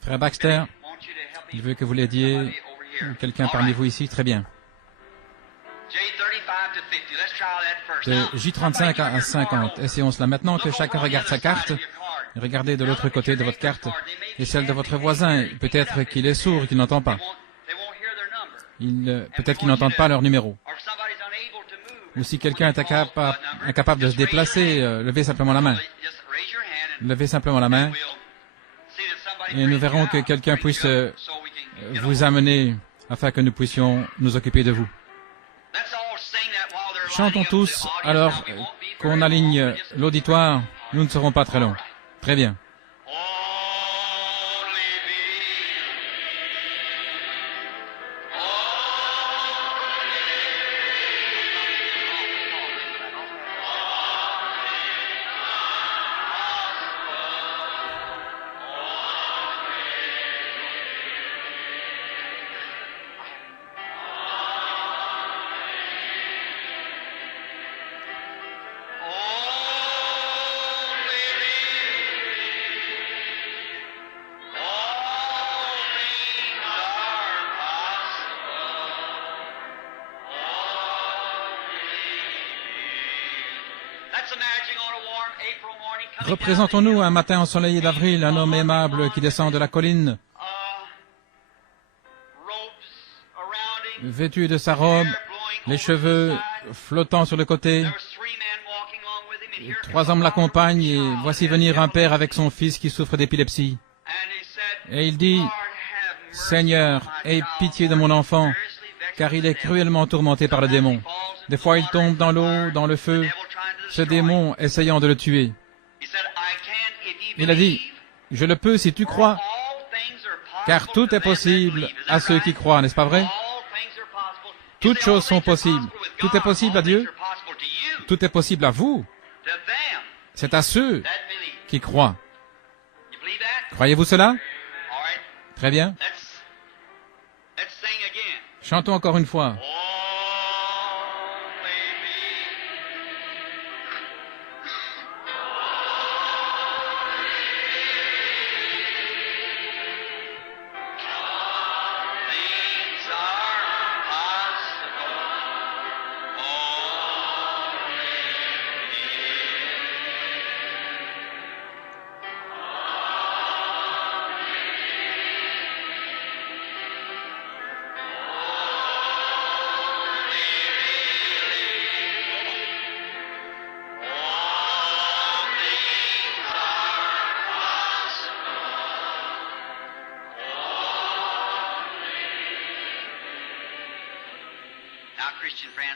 Frère Baxter, il veut que vous l'aidiez. Quelqu'un parmi vous ici, très bien. De J35 à 50. Essayons cela. Maintenant que chacun regarde sa carte, regardez de l'autre côté de votre carte et celle de votre voisin. Peut-être qu'il est sourd et qu'il n'entend pas. Peut-être qu'ils n'entendent pas leur numéro. Ou si quelqu'un est incapable de se déplacer, levez simplement la main. Levez simplement la main et nous verrons que quelqu'un puisse vous amener afin que nous puissions nous occuper de vous. Chantons tous alors qu'on aligne l'auditoire. Nous ne serons pas très longs. Très bien. Représentons-nous un matin ensoleillé d'avril, un homme aimable qui descend de la colline, vêtu de sa robe, les cheveux flottant sur le côté. 3 hommes l'accompagnent et voici venir un père avec son fils qui souffre d'épilepsie. Et il dit, « Seigneur, aie pitié de mon enfant, car il est cruellement tourmenté par le démon. Des fois il tombe dans l'eau, dans le feu, ce démon essayant de le tuer. » Il a dit, « Je le peux si tu crois, car tout est possible à ceux qui croient, n'est-ce pas vrai? Toutes choses sont possibles. Tout est possible à Dieu. Tout est possible à vous. C'est à ceux qui croient. Croyez-vous cela? Très bien. Chantons encore une fois.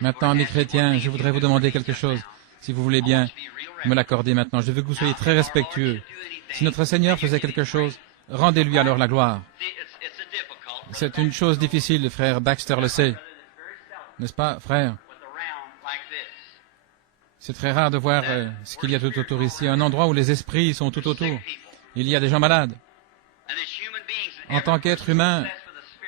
Maintenant, mes chrétiens, je voudrais vous demander quelque chose. Si vous voulez bien me l'accorder maintenant, je veux que vous soyez très respectueux. Si notre Seigneur faisait quelque chose, rendez-lui alors la gloire. C'est une chose difficile, le frère Baxter le sait. N'est-ce pas, frère? C'est très rare de voir ce qu'il y a tout autour ici, un endroit où les esprits sont tout autour. Il y a des gens malades. En tant qu'être humain,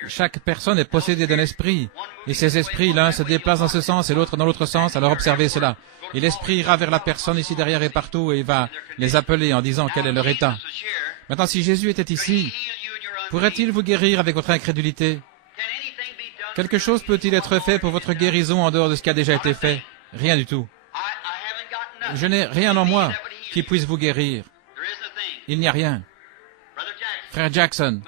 chaque personne est possédée d'un esprit. Et ces esprits, l'un se déplace dans ce sens et l'autre dans l'autre sens, alors observez cela. Et l'esprit ira vers la personne ici derrière et partout et va les appeler en disant quel est leur état. Maintenant, si Jésus était ici, pourrait-il vous guérir avec votre incrédulité? Quelque chose peut-il être fait pour votre guérison en dehors de ce qui a déjà été fait? Rien du tout. Je n'ai rien en moi qui puisse vous guérir. Il n'y a rien. Frère Jackson,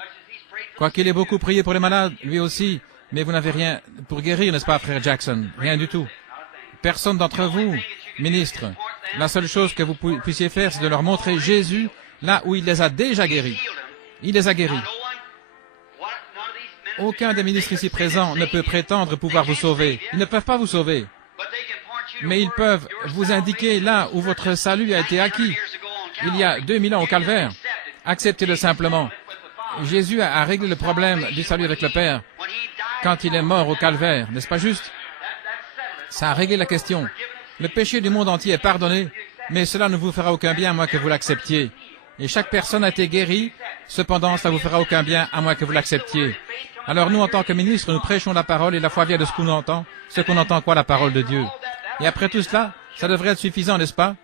quoiqu'il ait beaucoup prié pour les malades, lui aussi, mais vous n'avez rien pour guérir, n'est-ce pas, frère Jackson? Rien du tout. Personne d'entre vous, ministre, la seule chose que vous puissiez faire, c'est de leur montrer Jésus là où il les a déjà guéris. Il les a guéris. Aucun des ministres ici présents ne peut prétendre pouvoir vous sauver. Ils ne peuvent pas vous sauver. Mais ils peuvent vous indiquer là où votre salut a été acquis. Il y a 2000 ans au calvaire. Acceptez-le simplement. Jésus a réglé le problème du salut avec le Père quand il est mort au calvaire, n'est-ce pas juste? Ça a réglé la question. Le péché du monde entier est pardonné, mais cela ne vous fera aucun bien à moins que vous l'acceptiez. Et chaque personne a été guérie, cependant cela ne vous fera aucun bien à moins que vous l'acceptiez. Alors nous, en tant que ministres, nous prêchons la parole et la foi vient de ce qu'on entend. Ce qu'on entend quoi? La parole de Dieu. Et après tout cela, ça devrait être suffisant, n'est-ce pas?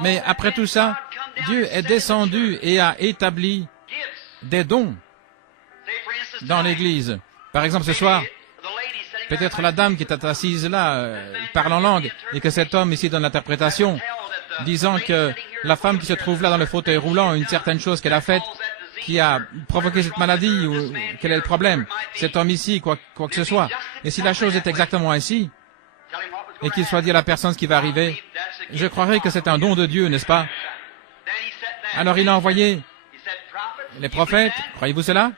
Mais après tout ça, Dieu est descendu et a établi des dons dans l'Église. Par exemple, ce soir, peut-être la dame qui est assise là parle en langue et que cet homme ici donne l'interprétation, disant que la femme qui se trouve là dans le fauteuil roulant, une certaine chose qu'elle a faite, qui a provoqué cette maladie, ou quel est le problème, cet homme ici, quoi que ce soit. Et si la chose est exactement ainsi, et qu'il soit dit à la personne ce qui va arriver, je croirais que c'est un don de Dieu, n'est-ce pas? Alors il a envoyé les prophètes, croyez-vous cela?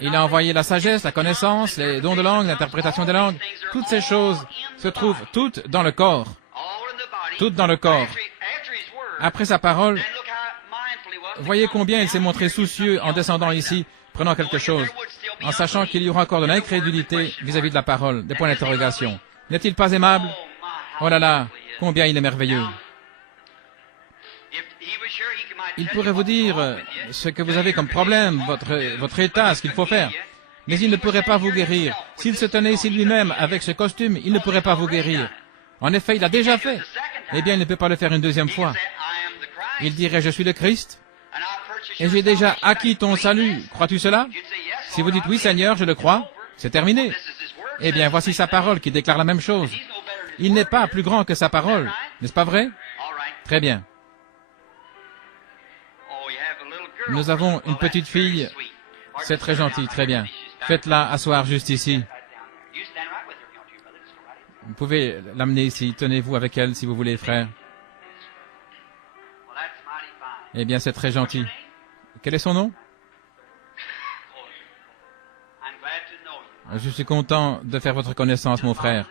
Il a envoyé la sagesse, la connaissance, les dons de langue, l'interprétation des langues. Toutes ces choses se trouvent toutes dans le corps. Toutes dans le corps. Après sa parole, voyez combien il s'est montré soucieux en descendant ici, prenant quelque chose, en sachant qu'il y aura encore de l'incrédulité vis-à-vis de la parole, des points d'interrogation. N'est-il pas aimable? Oh là là, combien il est merveilleux. Il pourrait vous dire ce que vous avez comme problème, votre état, ce qu'il faut faire. Mais il ne pourrait pas vous guérir. S'il se tenait ici lui-même avec ce costume, il ne pourrait pas vous guérir. En effet, il l'a déjà fait. Eh bien, il ne peut pas le faire une deuxième fois. Il dirait, je suis le Christ, et j'ai déjà acquis ton salut. Crois-tu cela? Si vous dites oui, Seigneur, je le crois, c'est terminé. Eh bien, voici sa parole qui déclare la même chose. Il n'est pas plus grand que sa parole. N'est-ce pas vrai? Très bien. Nous avons une petite fille. C'est très gentil, très bien. Faites-la asseoir juste ici. Vous pouvez l'amener ici. Tenez-vous avec elle si vous voulez, frère. Eh bien, c'est très gentil. Quel est son nom? Je suis content de faire votre connaissance, mon frère.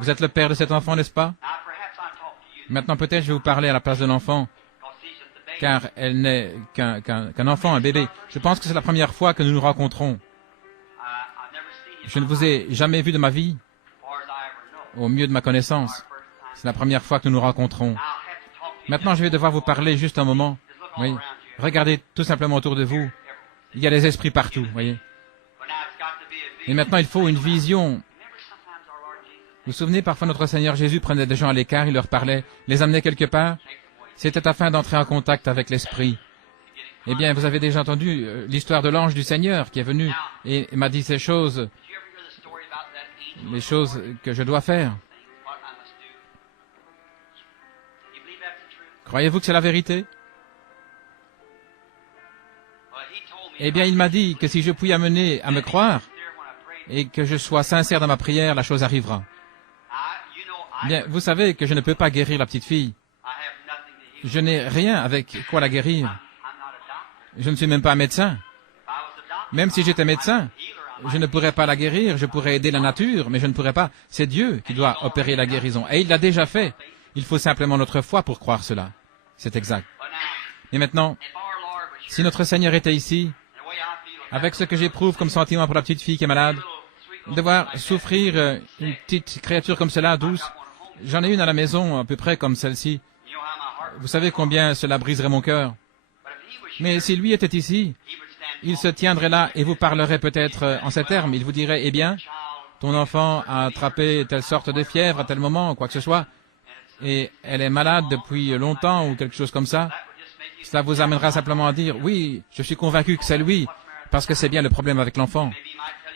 Vous êtes le père de cet enfant, n'est-ce pas? Maintenant, peut-être je vais vous parler à la place de l'enfant, car elle n'est qu'un enfant, un bébé. Je pense que c'est la première fois que nous nous rencontrons. Je ne vous ai jamais vu de ma vie, au mieux de ma connaissance. C'est la première fois que nous nous rencontrons. Maintenant, je vais devoir vous parler juste un moment. Oui. Regardez tout simplement autour de vous. Il y a des esprits partout, voyez. Et maintenant, il faut une vision. Vous vous souvenez, parfois notre Seigneur Jésus prenait des gens à l'écart, il leur parlait, les amenait quelque part. C'était afin d'entrer en contact avec l'Esprit. Eh bien, vous avez déjà entendu l'histoire de l'ange du Seigneur qui est venu et m'a dit ces choses, les choses que je dois faire. Croyez-vous que c'est la vérité? Eh bien, il m'a dit que si je puis amener à me croire et que je sois sincère dans ma prière, la chose arrivera. Bien, vous savez que je ne peux pas guérir la petite fille. Je n'ai rien avec quoi la guérir. Je ne suis même pas un médecin. Même si j'étais médecin, je ne pourrais pas la guérir. Je pourrais aider la nature, mais je ne pourrais pas. C'est Dieu qui doit opérer la guérison. Et il l'a déjà fait. Il faut simplement notre foi pour croire cela. C'est exact. Et maintenant, si notre Seigneur était ici, avec ce que j'éprouve comme sentiment pour la petite fille qui est malade, devoir souffrir une petite créature comme cela, douce, j'en ai une à la maison à peu près comme celle-ci. Vous savez combien cela briserait mon cœur. Mais si lui était ici, il se tiendrait là et vous parlerait peut-être en ces termes. Il vous dirait, eh bien, ton enfant a attrapé telle sorte de fièvre à tel moment, quoi que ce soit, et elle est malade depuis longtemps ou quelque chose comme ça. Cela vous amènera simplement à dire, oui, je suis convaincu que c'est lui, parce que c'est bien le problème avec l'enfant.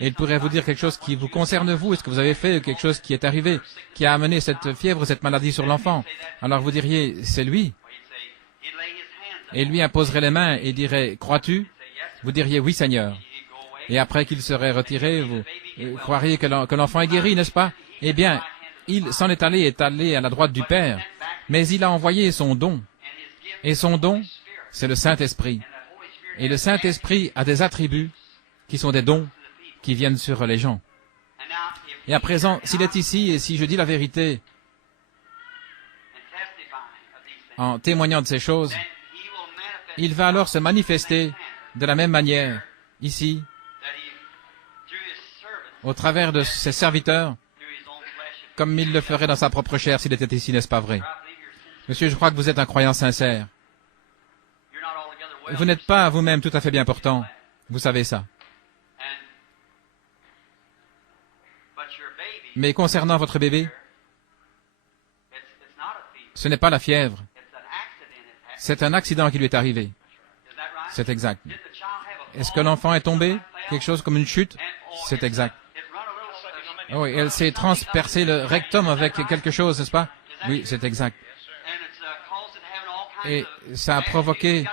Et il pourrait vous dire quelque chose qui vous concerne vous, est-ce que vous avez fait quelque chose qui est arrivé, qui a amené cette fièvre, cette maladie sur l'enfant. Alors vous diriez, c'est lui. Et lui imposerait les mains et dirait, crois-tu? Vous diriez, oui, Seigneur. Et après qu'il serait retiré, vous croiriez que l'enfant est guéri, n'est-ce pas? Eh bien, il s'en est allé à la droite du Père, mais il a envoyé son don. Et son don, c'est le Saint-Esprit. Et le Saint-Esprit a des attributs qui sont des dons qui viennent sur les gens. Et à présent, s'il est ici et si je dis la vérité en témoignant de ces choses, il va alors se manifester de la même manière, ici, au travers de ses serviteurs, comme il le ferait dans sa propre chair s'il était ici, n'est-ce pas vrai? Monsieur, je crois que vous êtes un croyant sincère. Vous n'êtes pas vous-même tout à fait bien portant. Vous savez ça. Mais concernant votre bébé, ce n'est pas la fièvre. C'est un accident qui lui est arrivé. C'est exact. Est-ce que l'enfant est tombé? Quelque chose comme une chute? C'est exact. Oui, elle s'est transpercée le rectum avec quelque chose, n'est-ce pas? Oui, c'est exact. Et ça a provoqué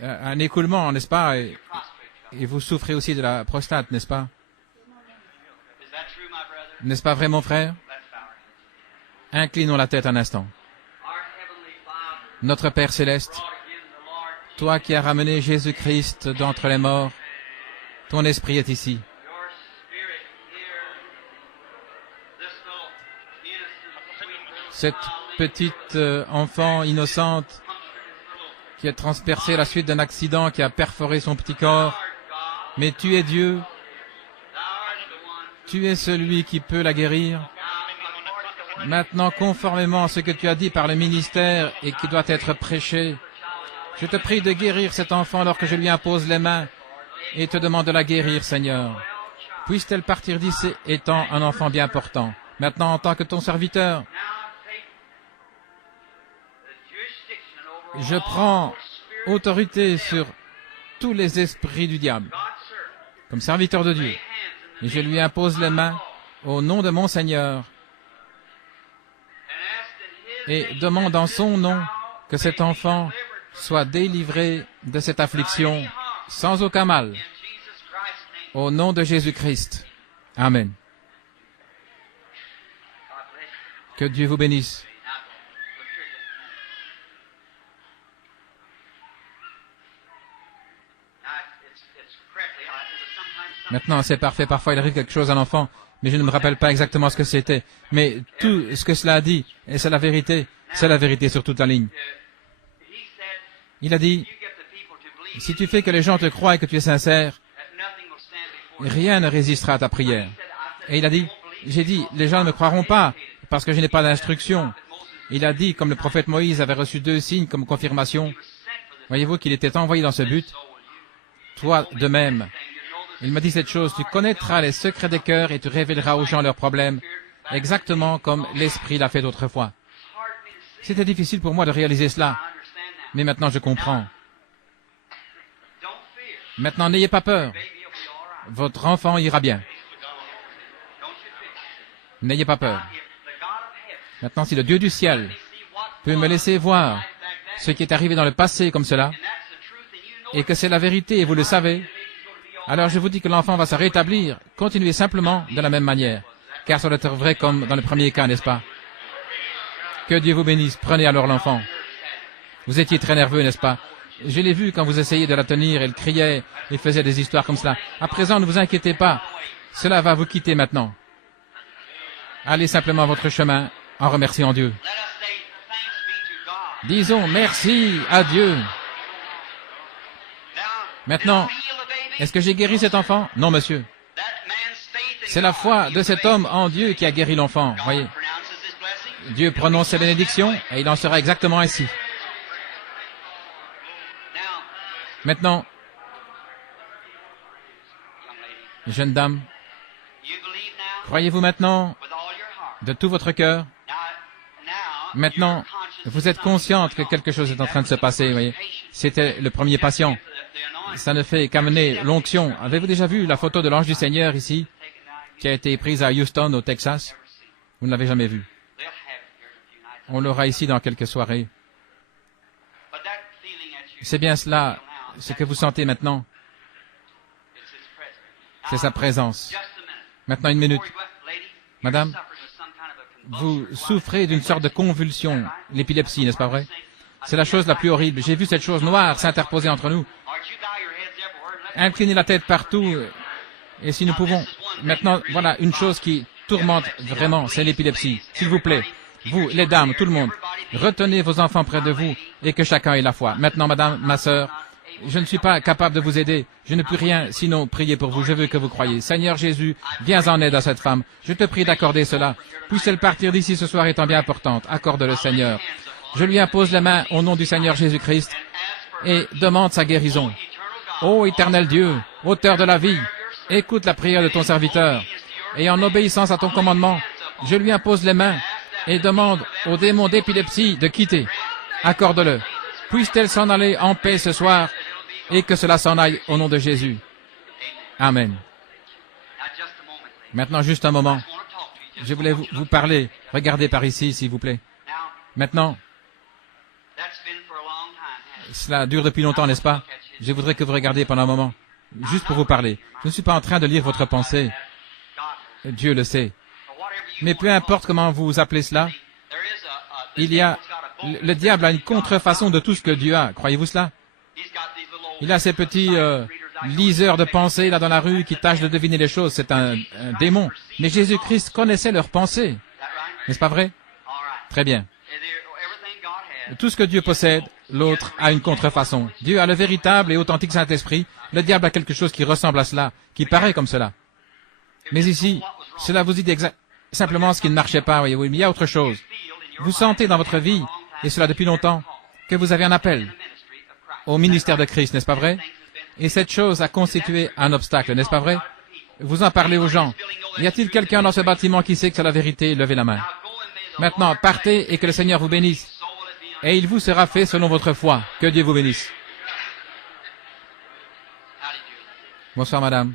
un écoulement, n'est-ce pas? Et vous souffrez aussi de la prostate, n'est-ce pas? N'est-ce pas vrai, mon frère? Inclinons la tête un instant. Notre Père céleste, toi qui as ramené Jésus-Christ d'entre les morts, ton esprit est ici. Cette petite enfant innocente qui a transpercé à la suite d'un accident qui a perforé son petit corps. Mais tu es Dieu. Tu es celui qui peut la guérir. Maintenant, conformément à ce que tu as dit par le ministère et qui doit être prêché, je te prie de guérir cet enfant alors que je lui impose les mains et te demande de la guérir, Seigneur. Puisse-t-elle partir d'ici étant un enfant bien portant. Maintenant, en tant que ton serviteur, je prends autorité sur tous les esprits du diable, comme serviteur de Dieu, et je lui impose les mains au nom de mon Seigneur, et demande en son nom que cet enfant soit délivré de cette affliction sans aucun mal, au nom de Jésus-Christ. Amen. Que Dieu vous bénisse. Maintenant, c'est parfait. Parfois, il arrive quelque chose à l'enfant, mais je ne me rappelle pas exactement ce que c'était. Mais tout ce que cela a dit, et c'est la vérité sur toute la ligne. Il a dit, si tu fais que les gens te croient et que tu es sincère, rien ne résistera à ta prière. Et il a dit, j'ai dit, les gens ne me croiront pas parce que je n'ai pas d'instruction. Il a dit, comme le prophète Moïse avait reçu 2 signes comme confirmation, voyez-vous qu'il était envoyé dans ce but, toi de même. Il m'a dit cette chose, tu connaîtras les secrets des cœurs et tu révéleras aux gens leurs problèmes, exactement comme l'Esprit l'a fait autrefois. C'était difficile pour moi de réaliser cela, mais maintenant je comprends. Maintenant, n'ayez pas peur. Votre enfant ira bien. N'ayez pas peur. Maintenant, si le Dieu du ciel peut me laisser voir ce qui est arrivé dans le passé comme cela, et que c'est la vérité et vous le savez, alors je vous dis que l'enfant va se rétablir. Continuez simplement de la même manière, car ça doit être vrai comme dans le premier cas, n'est-ce pas? Que Dieu vous bénisse. Prenez alors l'enfant. Vous étiez très nerveux, n'est-ce pas? Je l'ai vu quand vous essayez de la tenir, elle criait, et faisait des histoires comme cela. À présent, ne vous inquiétez pas. Cela va vous quitter maintenant. Allez simplement votre chemin en remerciant Dieu. Disons merci à Dieu. Maintenant, est-ce que j'ai guéri cet enfant? Non, monsieur. C'est la foi de cet homme en Dieu qui a guéri l'enfant, voyez. Dieu prononce ses bénédictions et il en sera exactement ainsi. Maintenant, jeune dame, croyez-vous maintenant de tout votre cœur? Maintenant, vous êtes consciente que quelque chose est en train de se passer, voyez. C'était le premier patient. Ça ne fait qu'amener l'onction. Avez-vous déjà vu la photo de l'ange du Seigneur ici, qui a été prise à Houston, au Texas? Vous ne l'avez jamais vue. On l'aura ici dans quelques soirées. C'est bien cela, ce que vous sentez maintenant. C'est sa présence. Maintenant, une minute. Madame, vous souffrez d'une sorte de convulsion, l'épilepsie, n'est-ce pas vrai? C'est la chose la plus horrible. J'ai vu cette chose noire s'interposer entre nous. Inclinez la tête partout, et si nous pouvons... Maintenant, voilà, une chose qui tourmente vraiment, c'est l'épilepsie. S'il vous plaît, vous, les dames, tout le monde, retenez vos enfants près de vous, et que chacun ait la foi. Maintenant, madame, ma sœur, je ne suis pas capable de vous aider. Je ne puis rien, sinon prier pour vous. Je veux que vous croyiez. Seigneur Jésus, viens en aide à cette femme. Je te prie d'accorder cela. Puisse-t-elle partir d'ici ce soir étant bien importante. Accorde-le, Seigneur. Je lui impose les mains au nom du Seigneur Jésus-Christ et demande sa guérison. Ô éternel Dieu, auteur de la vie, écoute la prière de ton serviteur, et en obéissance à ton commandement, je lui impose les mains et demande au démon d'épilepsie de quitter. accorde-le. Puisse-t-elle s'en aller en paix ce soir et que cela s'en aille au nom de Jésus. Amen. Maintenant, juste un moment. Je voulais vous parler. Regardez par ici, s'il vous plaît. Maintenant, cela dure depuis longtemps, n'est-ce pas? Je voudrais que vous regardiez pendant un moment, juste pour vous parler. Je ne suis pas en train de lire votre pensée. Dieu le sait. Mais peu importe comment vous appelez cela, il y a... Le diable a une contrefaçon de tout ce que Dieu a. Croyez-vous cela? Il a ces petits liseurs de pensée là dans la rue qui tâchent de deviner les choses. C'est un démon. Mais Jésus-Christ connaissait leurs pensées. N'est-ce pas vrai? Très bien. Tout ce que Dieu possède, l'autre a une contrefaçon. Dieu a le véritable et authentique Saint-Esprit. Le diable a quelque chose qui ressemble à cela, qui paraît comme cela. Mais ici, cela vous dit simplement ce qui ne marchait pas, voyez-vous. Mais il y a autre chose. Vous sentez dans votre vie, et cela depuis longtemps, que vous avez un appel au ministère de Christ, n'est-ce pas vrai? Et cette chose a constitué un obstacle, n'est-ce pas vrai? Vous en parlez aux gens. Y a-t-il quelqu'un dans ce bâtiment qui sait que c'est la vérité? Levez la main. Maintenant, partez et que le Seigneur vous bénisse. Et il vous sera fait selon votre foi. Que Dieu vous bénisse. Bonsoir, madame.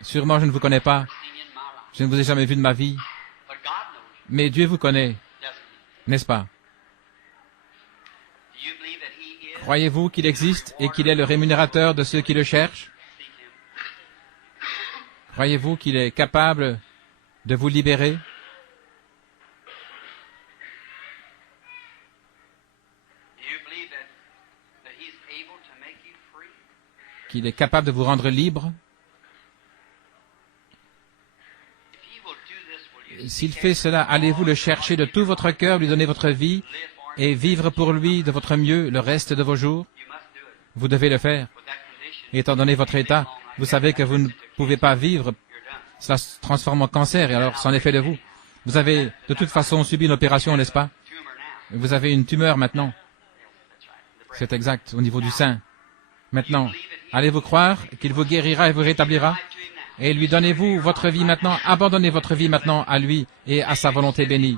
Sûrement, je ne vous connais pas. Je ne vous ai jamais vu de ma vie. Mais Dieu vous connaît, n'est-ce pas? Croyez-vous qu'il existe et qu'il est le rémunérateur de ceux qui le cherchent? Croyez-vous qu'il est capable de vous libérer? Qu'il est capable de vous rendre libre? S'il fait cela, allez-vous le chercher de tout votre cœur, lui donner votre vie et vivre pour lui de votre mieux le reste de vos jours? Vous devez le faire. Étant donné votre état, vous savez que vous ne pouvez pas vivre. Cela se transforme en cancer et alors c'en est fait de vous. Vous avez de toute façon subi une opération, n'est-ce pas? Vous avez une tumeur maintenant. C'est exact, au niveau du sein. Maintenant, allez-vous croire qu'il vous guérira et vous rétablira? Et lui donnez-vous votre vie maintenant, abandonnez votre vie maintenant à lui et à sa volonté bénie.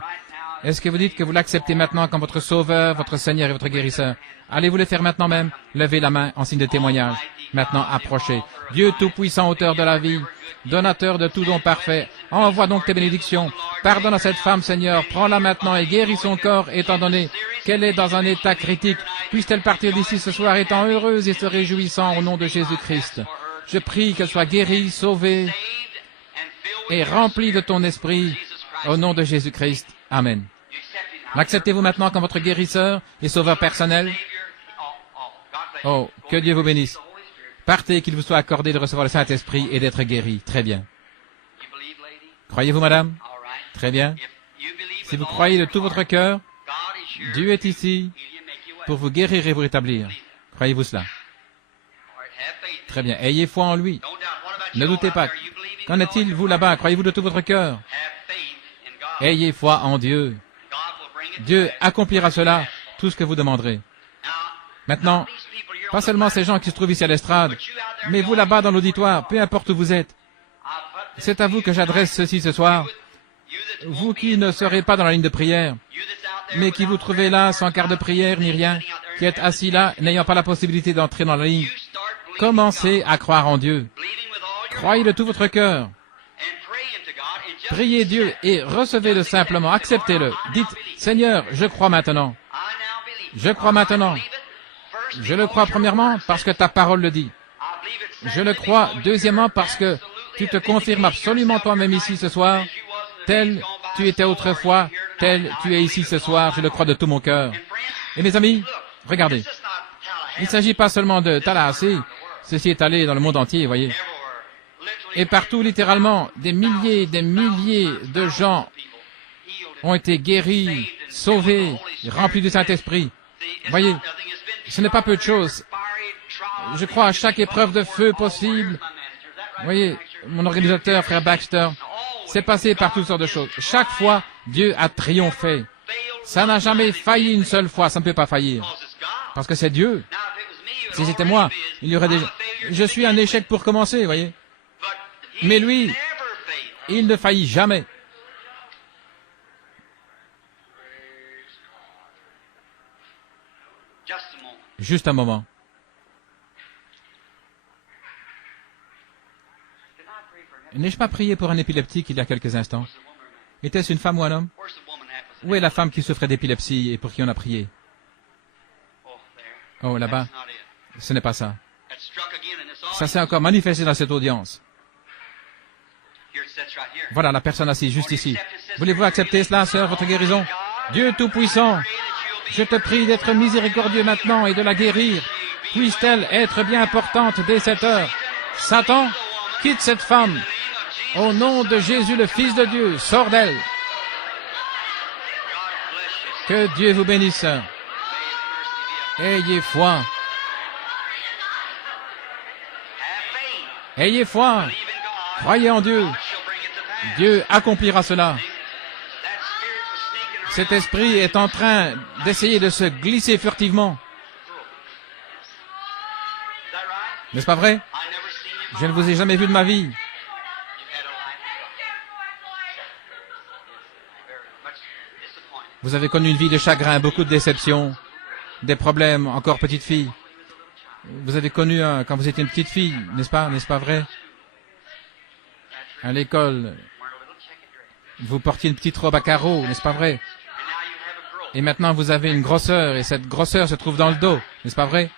Est-ce que vous dites que vous l'acceptez maintenant comme votre sauveur, votre Seigneur et votre guérisseur? Allez-vous le faire maintenant même? Levez la main en signe de témoignage. Maintenant, approchez. Dieu Tout-Puissant, auteur de la vie, donateur de tout don parfait, envoie donc tes bénédictions. Pardonne à cette femme, Seigneur, prends-la maintenant et guéris son corps, étant donné qu'elle est dans un état critique. Puisse-t-elle partir d'ici ce soir étant heureuse et se réjouissant au nom de Jésus-Christ. Je prie qu'elle soit guérie, sauvée et remplie de ton esprit au nom de Jésus-Christ. Amen. L'acceptez-vous maintenant comme votre guérisseur et sauveur personnel? Oh, que Dieu vous bénisse. Partez, qu'il vous soit accordé de recevoir le Saint-Esprit et d'être guéri. Très bien. Croyez-vous, madame? Très bien. Si vous croyez de tout votre cœur, Dieu est ici pour vous guérir et vous rétablir. Croyez-vous cela? Très bien. Ayez foi en lui. Ne doutez pas. Qu'en est-il, vous, là-bas? Croyez-vous de tout votre cœur? Ayez foi en Dieu. Dieu accomplira cela, tout ce que vous demanderez. Maintenant, pas seulement ces gens qui se trouvent ici à l'estrade, mais vous là-bas dans l'auditoire, peu importe où vous êtes. C'est à vous que j'adresse ceci ce soir. Vous qui ne serez pas dans la ligne de prière, mais qui vous trouvez là sans quart de prière ni rien, qui êtes assis là, n'ayant pas la possibilité d'entrer dans la ligne, commencez à croire en Dieu. Croyez de tout votre cœur. Priez Dieu et recevez-le simplement, acceptez-le. Dites, Seigneur, je crois maintenant. Je crois maintenant. Je le crois premièrement parce que ta parole le dit. Je le crois deuxièmement parce que tu te confirmes absolument toi-même ici ce soir. Tel tu étais autrefois, tel tu es ici ce soir, je le crois de tout mon cœur. Et mes amis, regardez. Il ne s'agit pas seulement de Tallahassee. Ceci est allé dans le monde entier, voyez. Et partout, littéralement, des milliers de gens ont été guéris, sauvés, remplis du Saint-Esprit. Voyez, ce n'est pas peu de choses. Je crois à chaque épreuve de feu possible. Voyez, mon organisateur, frère Baxter, s'est passé par toutes sortes de choses. Chaque fois, Dieu a triomphé. Ça n'a jamais failli une seule fois, ça ne peut pas faillir. Parce que c'est Dieu. Si c'était moi, il y aurait déjà... Je suis un échec pour commencer, voyez. Mais lui, il ne faillit jamais. Juste un moment. N'ai-je pas prié pour un épileptique il y a quelques instants? Était-ce une femme ou un homme? Où est la femme qui souffrait d'épilepsie et pour qui on a prié? Oh, là-bas. Ce n'est pas ça. Ça s'est encore manifesté dans cette audience. Voilà la personne assise juste ici. Voulez-vous accepter cela, sœur, votre guérison? Dieu Tout-Puissant, je te prie d'être miséricordieux maintenant et de la guérir. Puisse-t-elle être bien portante dès cette heure? Satan, quitte cette femme. Au nom de Jésus, le Fils de Dieu, sors d'elle. Que Dieu vous bénisse, sœur. Ayez foi. Ayez foi. Croyez en Dieu. Dieu accomplira cela. Cet esprit est en train d'essayer de se glisser furtivement. N'est-ce pas vrai? Je ne vous ai jamais vu de ma vie. Vous avez connu une vie de chagrin, beaucoup de déceptions, des problèmes, encore petite fille. Vous avez connu quand vous étiez une petite fille, n'est-ce pas vrai? À l'école, vous portiez une petite robe à carreaux, n'est-ce pas vrai? Et maintenant vous avez une grosseur, et cette grosseur se trouve dans le dos, n'est-ce pas vrai?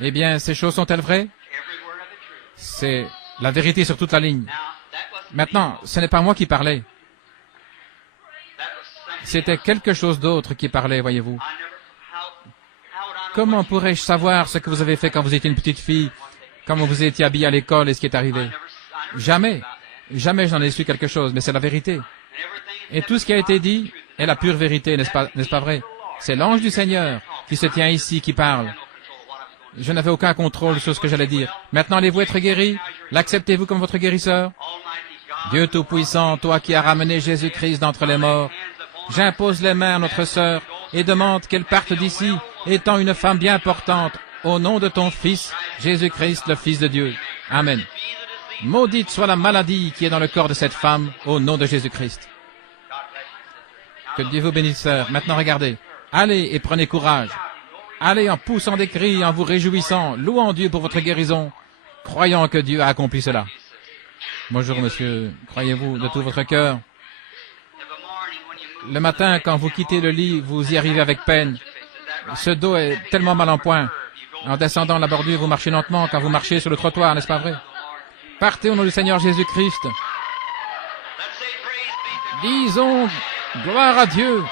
Eh bien, ces choses sont-elles vraies? C'est la vérité sur toute la ligne. Maintenant, ce n'est pas moi qui parlais. C'était quelque chose d'autre qui parlait, voyez-vous. Comment pourrais-je savoir ce que vous avez fait quand vous étiez une petite fille, comment vous étiez habillée à l'école et ce qui est arrivé? Jamais, jamais j'en ai su quelque chose, mais c'est la vérité. Et tout ce qui a été dit est la pure vérité, n'est-ce pas vrai? C'est l'ange du Seigneur qui se tient ici, qui parle. Je n'avais aucun contrôle sur ce que j'allais dire. Maintenant, allez-vous être guéri? L'acceptez-vous comme votre guérisseur? Dieu Tout-Puissant, toi qui as ramené Jésus-Christ d'entre les morts, j'impose les mains à notre sœur et demande qu'elle parte d'ici, étant une femme bien portante, au nom de ton Fils, Jésus-Christ, le Fils de Dieu. Amen. Maudite soit la maladie qui est dans le corps de cette femme, au nom de Jésus-Christ. Que Dieu vous bénisse, sœur. Maintenant, regardez. Allez et prenez courage. Allez en poussant des cris, en vous réjouissant, louant Dieu pour votre guérison, croyant que Dieu a accompli cela. Bonjour, monsieur. Croyez-vous de tout votre cœur? Le matin, quand vous quittez le lit, vous y arrivez avec peine. Ce dos est tellement mal en point. En descendant la bordure, vous marchez lentement quand vous marchez sur le trottoir, n'est-ce pas vrai? Partez au nom du Seigneur Jésus-Christ. Disons gloire à Dieu.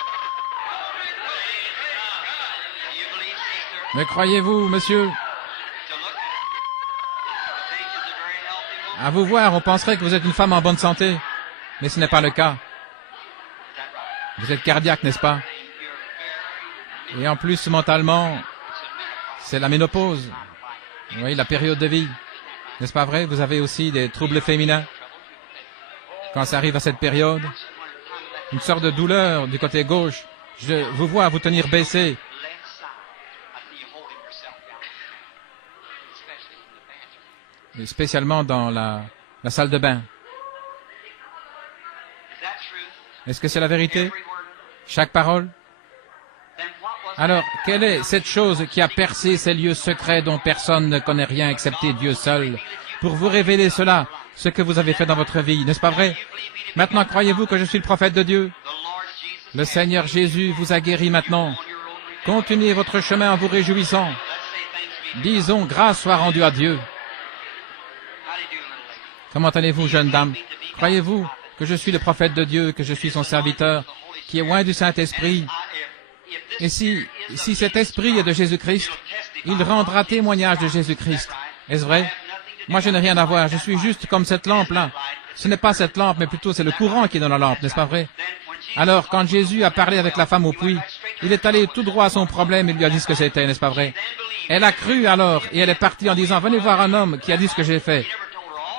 Mais croyez-vous, monsieur? À vous voir, on penserait que vous êtes une femme en bonne santé, mais ce n'est pas le cas. Vous êtes cardiaque, n'est-ce pas? Et en plus, mentalement, c'est la ménopause. Oui, la période de vie. N'est-ce pas vrai? Vous avez aussi des troubles féminins. Quand ça arrive à cette période, une sorte de douleur du côté gauche. Je vous vois vous tenir baissé. Et spécialement dans la salle de bain. Est-ce que c'est la vérité? Chaque parole? Alors, quelle est cette chose qui a percé ces lieux secrets dont personne ne connaît rien excepté Dieu seul, pour vous révéler cela, ce que vous avez fait dans votre vie, n'est-ce pas vrai? Maintenant, croyez-vous que je suis le prophète de Dieu? Le Seigneur Jésus vous a guéri maintenant. Continuez votre chemin en vous réjouissant. Disons, grâce soit rendue à Dieu. Comment allez-vous, jeune dame? Croyez-vous que je suis le prophète de Dieu, que je suis son serviteur, qui est loin du Saint-Esprit? Et si cet esprit est de Jésus-Christ, il rendra témoignage de Jésus-Christ. Est-ce vrai? Moi, je n'ai rien à voir. Je suis juste comme cette lampe-là. Ce n'est pas cette lampe, mais plutôt c'est le courant qui est dans la lampe, n'est-ce pas vrai? Alors, quand Jésus a parlé avec la femme au puits, il est allé tout droit à son problème et lui a dit ce que c'était, n'est-ce pas vrai? Elle a cru alors, et elle est partie en disant, venez voir un homme qui a dit ce que j'ai fait.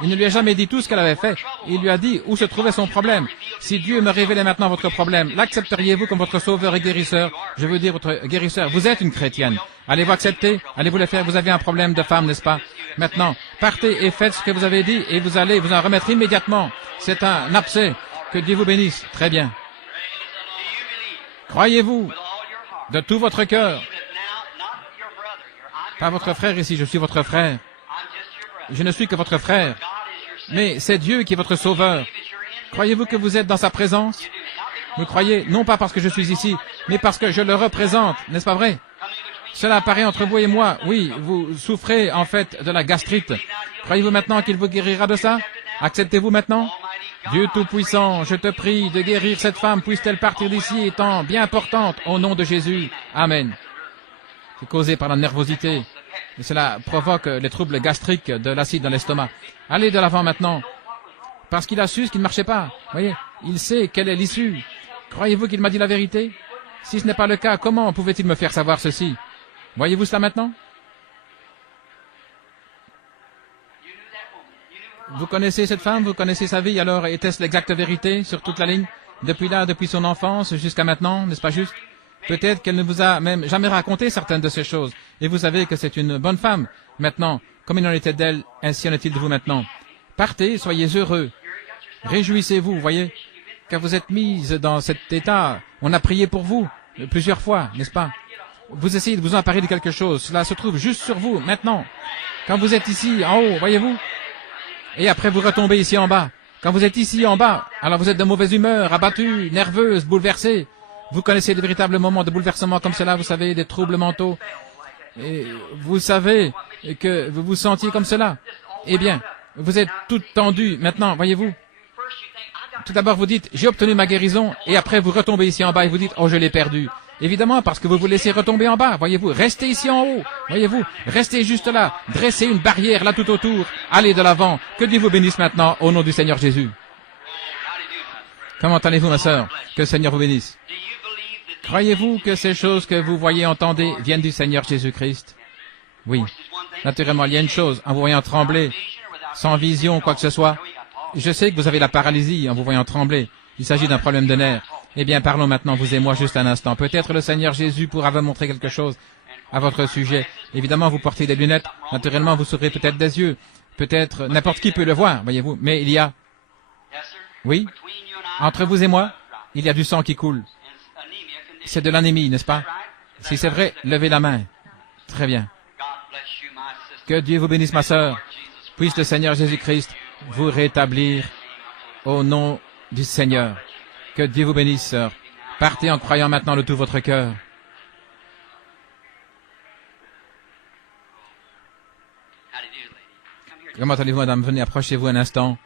Il ne lui a jamais dit tout ce qu'elle avait fait. Il lui a dit où se trouvait son problème. Si Dieu me révélait maintenant votre problème, l'accepteriez-vous comme votre sauveur et guérisseur? Je veux dire votre guérisseur. Vous êtes une chrétienne. Allez-vous accepter? Allez-vous le faire? Vous avez un problème de femme, n'est-ce pas? Maintenant, partez et faites ce que vous avez dit et vous allez vous en remettre immédiatement. C'est un abcès. Que Dieu vous bénisse. Très bien. Croyez-vous de tout votre cœur. Pas votre frère ici, je suis votre frère. Je ne suis que votre frère. Mais c'est Dieu qui est votre sauveur. Croyez-vous que vous êtes dans sa présence? Vous croyez, non pas parce que je suis ici, mais parce que je le représente, n'est-ce pas vrai? Cela apparaît entre vous et moi. Oui, vous souffrez en fait de la gastrite. Croyez-vous maintenant qu'il vous guérira de ça? Acceptez-vous maintenant? Dieu Tout-Puissant, je te prie de guérir cette femme, puisse-t-elle partir d'ici étant bien portante au nom de Jésus. Amen. C'est causé par la nervosité. Et cela provoque les troubles gastriques de l'acide dans l'estomac. Allez de l'avant maintenant. Parce qu'il a su ce qui ne marchait pas. Voyez, il sait quelle est l'issue. Croyez-vous qu'il m'a dit la vérité? Si ce n'est pas le cas, comment pouvait-il me faire savoir ceci? Voyez-vous cela maintenant? Vous connaissez cette femme, vous connaissez sa vie, alors était-ce l'exacte vérité sur toute la ligne? Depuis là, depuis son enfance jusqu'à maintenant, n'est-ce pas juste? Peut-être qu'elle ne vous a même jamais raconté certaines de ces choses. Et vous savez que c'est une bonne femme. Maintenant, comme il en était d'elle, ainsi en est-il de vous maintenant. Partez, soyez heureux. Réjouissez-vous, voyez, car vous êtes mise dans cet état. On a prié pour vous plusieurs fois, n'est-ce pas? Vous essayez de vous emparer de quelque chose. Cela se trouve juste sur vous, maintenant. Quand vous êtes ici, en haut, voyez-vous? Et après, vous retombez ici en bas. Quand vous êtes ici en bas, alors vous êtes de mauvaise humeur, abattue, nerveuse, bouleversée. Vous connaissez de véritables moments de bouleversement comme cela, vous savez, des troubles mentaux. Et vous savez que vous vous sentiez comme cela. Eh bien, vous êtes toute tendue maintenant, voyez-vous. Tout d'abord, vous dites, j'ai obtenu ma guérison, et après, vous retombez ici en bas et vous dites, oh, je l'ai perdu. Évidemment, parce que vous vous laissez retomber en bas, voyez-vous. Restez ici en haut, voyez-vous. Restez juste là. Dressez une barrière là tout autour. Allez de l'avant. Que Dieu vous bénisse maintenant, au nom du Seigneur Jésus. Comment allez-vous, ma sœur? Que le Seigneur vous bénisse. Croyez-vous que ces choses que vous voyez, entendez, viennent du Seigneur Jésus-Christ? Oui. Naturellement, il y a une chose, en vous voyant trembler, sans vision, quoi que ce soit. Je sais que vous avez la paralysie en vous voyant trembler. Il s'agit d'un problème de nerfs. Eh bien, parlons maintenant, vous et moi, juste un instant. Peut-être le Seigneur Jésus pourra vous montrer quelque chose à votre sujet. Évidemment, vous portez des lunettes. Naturellement, vous souffrez peut-être des yeux. Peut-être, n'importe qui peut le voir, voyez-vous. Mais il y a... Oui? Entre vous et moi, il y a du sang qui coule. C'est de l'anémie, n'est-ce pas? Si c'est vrai, levez la main. Très bien. Que Dieu vous bénisse, ma sœur. Puisse le Seigneur Jésus-Christ vous rétablir au nom du Seigneur. Que Dieu vous bénisse, sœur. Partez en croyant maintenant de tout votre cœur. Comment allez-vous, madame? Venez, approchez-vous un instant.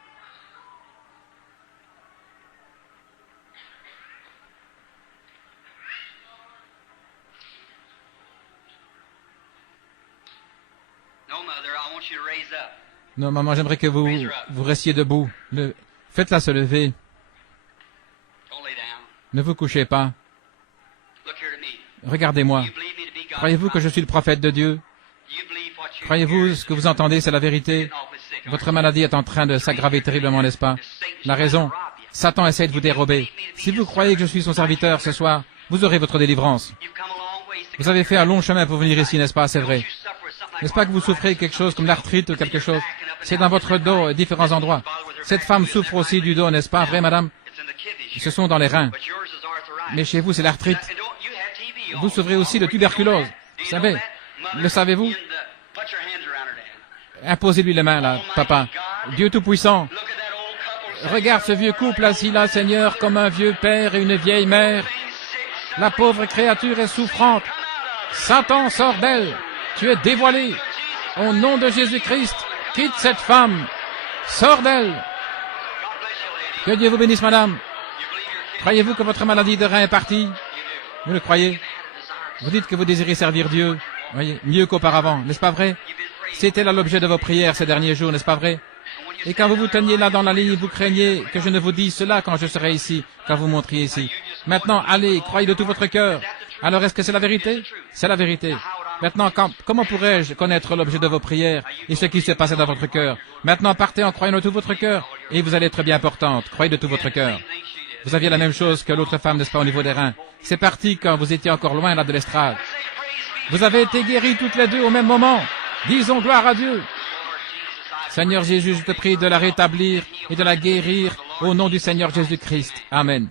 Non, maman, j'aimerais que vous restiez debout. Faites-la se lever. Ne vous couchez pas. Regardez-moi. Croyez-vous que je suis le prophète de Dieu? Croyez-vous ce que vous entendez, c'est la vérité? Votre maladie est en train de s'aggraver terriblement, n'est-ce pas? La raison, Satan essaie de vous dérober. Si vous croyez que je suis son serviteur ce soir, vous aurez votre délivrance. Vous avez fait un long chemin pour venir ici, n'est-ce pas? C'est vrai. N'est-ce pas que vous souffrez quelque chose comme l'arthrite ou quelque chose? C'est dans votre dos à différents endroits. Cette femme souffre aussi du dos, n'est-ce pas, vrai, madame? Ce sont dans les reins. Mais chez vous, c'est l'arthrite. Vous souffrez aussi de tuberculose. Vous savez? Le savez-vous? Imposez-lui les mains, là, papa. Dieu Tout-Puissant. Regarde ce vieux couple assis là, Seigneur, comme un vieux père et une vieille mère. La pauvre créature est souffrante. Satan, sort d'elle. Tu es dévoilé. Au nom de Jésus-Christ, quitte cette femme. Sors d'elle. Que Dieu vous bénisse, madame. Croyez-vous que votre maladie de rein est partie? Vous le croyez? Vous dites que vous désirez servir Dieu. Voyez, mieux qu'auparavant, n'est-ce pas vrai? C'était là l'objet de vos prières ces derniers jours, n'est-ce pas vrai? Et quand vous vous teniez là dans la ligne, vous craignez que je ne vous dise cela quand je serai ici, quand vous montriez ici. Maintenant, allez, croyez de tout votre cœur. Alors, est-ce que c'est la vérité? C'est la vérité. Maintenant, comment pourrais-je connaître l'objet de vos prières et ce qui s'est passé dans votre cœur? Maintenant, partez en croyant de tout votre cœur et vous allez être bien portante. Croyez de tout votre cœur. Vous aviez la même chose que l'autre femme, n'est-ce pas, au niveau des reins. C'est parti quand vous étiez encore loin là de l'estrade. Vous avez été guéris toutes les deux au même moment. Disons gloire à Dieu. Seigneur Jésus, je te prie de la rétablir et de la guérir au nom du Seigneur Jésus-Christ. Amen.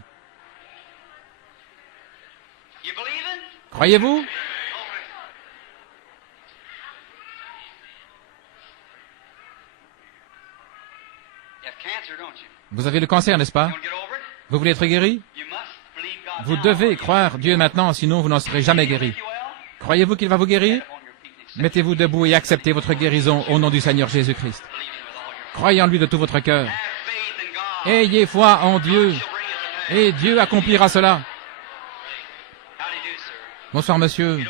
Croyez-vous? Vous avez le cancer, n'est-ce pas? Vous voulez être guéri? Vous devez croire Dieu maintenant, sinon vous n'en serez jamais guéri. Croyez-vous qu'il va vous guérir? Mettez-vous debout et acceptez votre guérison au nom du Seigneur Jésus-Christ. Croyez en lui de tout votre cœur. Ayez foi en Dieu, et Dieu accomplira cela. Bonsoir, monsieur.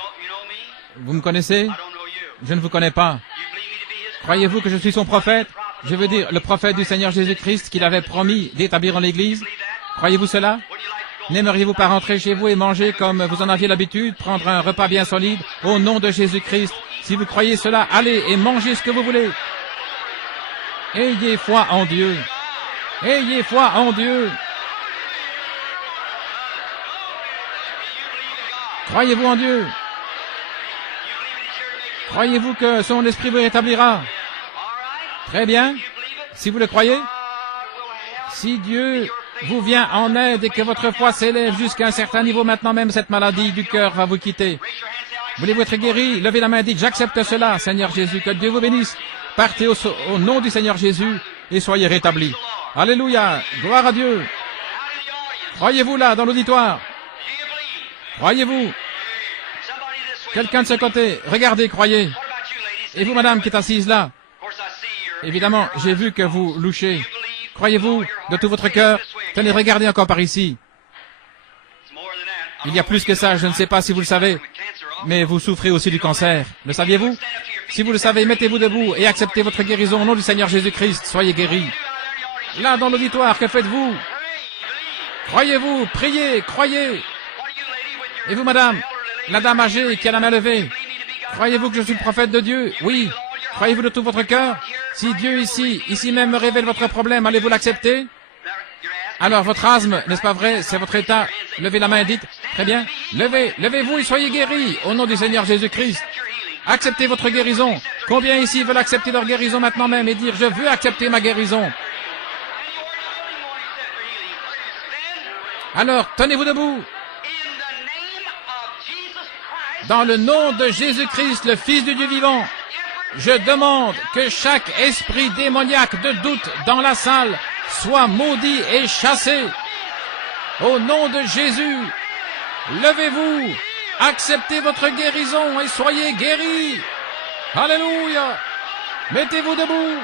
Vous me connaissez? Je ne vous connais pas. Croyez-vous que je suis son prophète? Je veux dire, le prophète du Seigneur Jésus-Christ qu'il avait promis d'établir en l'Église? Croyez-vous cela? N'aimeriez-vous pas rentrer chez vous et manger comme vous en aviez l'habitude, prendre un repas bien solide au nom de Jésus-Christ? Si vous croyez cela, allez et mangez ce que vous voulez. Ayez foi en Dieu. Ayez foi en Dieu. Croyez-vous en Dieu? Croyez-vous que son esprit vous rétablira? Très bien. Si vous le croyez, si Dieu vous vient en aide et que votre foi s'élève jusqu'à un certain niveau, maintenant même cette maladie du cœur va vous quitter. Voulez-vous être guéri? Levez la main et dites, j'accepte cela, Seigneur Jésus, que Dieu vous bénisse. Partez au nom du Seigneur Jésus et soyez rétablis. Alléluia, gloire à Dieu. Croyez-vous là, dans l'auditoire? Croyez-vous? Quelqu'un de ce côté, regardez, croyez. Et vous, madame, qui est assise là? Évidemment, j'ai vu que vous louchez. Croyez-vous de tout votre cœur? Tenez, regardez encore par ici. Il y a plus que ça, je ne sais pas si vous le savez, mais vous souffrez aussi du cancer. Le saviez-vous? Si vous le savez, mettez-vous debout et acceptez votre guérison au nom du Seigneur Jésus-Christ. Soyez guéris. Là, dans l'auditoire, que faites-vous? Croyez-vous? Priez, croyez. Et vous, madame, la dame âgée qui a la main levée, croyez-vous que je suis le prophète de Dieu? Oui. Croyez-vous de tout votre cœur? Si Dieu ici même me révèle votre problème, allez-vous l'accepter? Alors, votre asthme, n'est-ce pas vrai? C'est votre état. Levez la main et dites, très bien. Levez-vous et soyez guéris au nom du Seigneur Jésus-Christ. Acceptez votre guérison. Combien ici veulent accepter leur guérison maintenant même et dire, je veux accepter ma guérison? Alors, tenez-vous debout. Dans le nom de Jésus-Christ, le Fils du Dieu vivant, je demande que chaque esprit démoniaque de doute dans la salle soit maudit et chassé. Au nom de Jésus, levez-vous, acceptez votre guérison et soyez guéris. Alléluia. Mettez-vous debout.